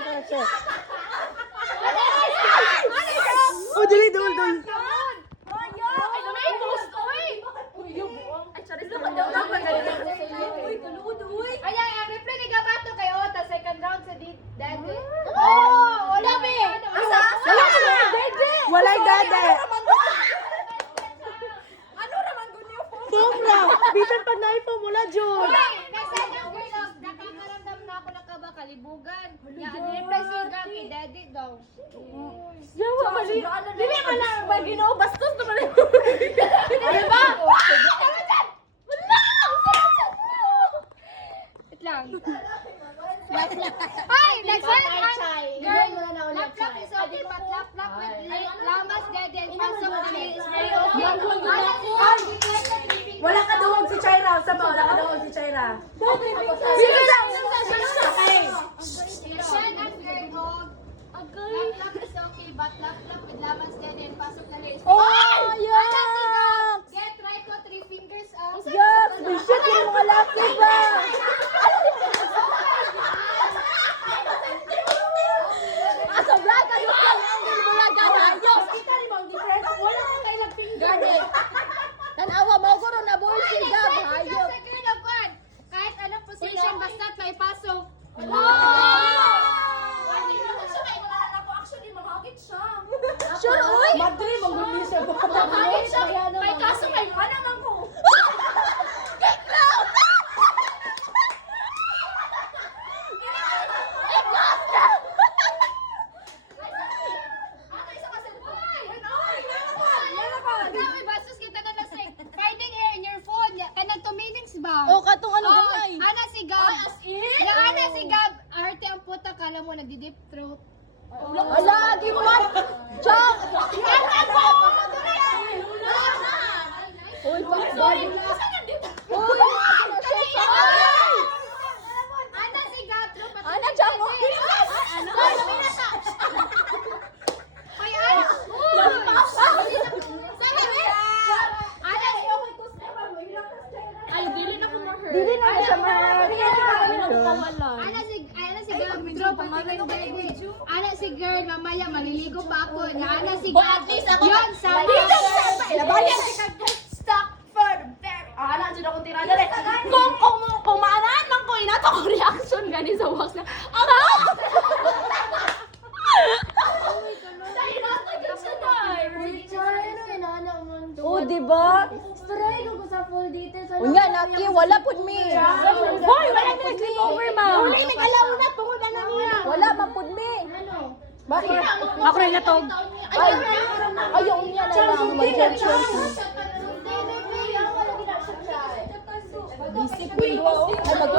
correction. Oh, dili, dul. Ayan, ang replay ni Gabato kayo, ta second round sa Dede. Wala be. Walay dade. Ano raman guni po? Foam lang. Bisan pag na-iPhone mo na, Jun. Kasi ang girl, nakakaramdam na ako ng kaba kalibugan. Yan, replay si Gabi, Daddy daw. Yawa, mali. Dili man lang ba Ginoo bastos naman. Di ba? Wait lang. Ay, next one. Girl, lap-lap is okay, but lap-lap with lamas, Daddy, and pasok dali is very okay. Wala ka duwag si Chaira. Sa ba? Wala ka duwag si Chaira. Sige lang. Shine up your dog. Lap-lap is okay, but lap-lap with lamas, Daddy, and pasok dali is very okay. Oh, yuck! Get right ko 3 fingers up. Yuck! May shit yung mga laki ba? Asa vlog ka yung ang mula gana. Ayos! Kita ni mong difference. Wala ka tayo nag-finger. Gani. Tanawa mo ko ron na buhay si Gab. Ayos! Kahit anong position, basta't may pasok. Sure, uy! Madre, mag-gulis siya. May kaso may manang ako. Bastos kita na na say, finding air in your phone. Kanang 2 minutes ba? O, katong ano gamay. Ana si Gab. Ya ana si Gab. Arte ang puta, kala mo nagdi-deep throat. Ala, di mo man. Chok! Uy, body. Uy, Ana si Gab. Ana, chok mo. Ay, ana. Ay, dili na siya Ana si Gab. Drop Ana si girl, mamaya maliligo pa ako. Ana si Gab. Yun, sama. Labayan si Kag stuck for the very. Ana, dyan akong tira dali. Kung maanaan man ko, inato ko reaction gani sa wax na. Oh, diba? Unya, Naki, wala pud mi. Hoy, wala mi sleepover, ma. Wala mi alaw na tungod na niya. Wala man pud mi. Bakit? Ako rin na to. Ay, ayaw niya na lang mag-judge. Bisip ko. Ay, mag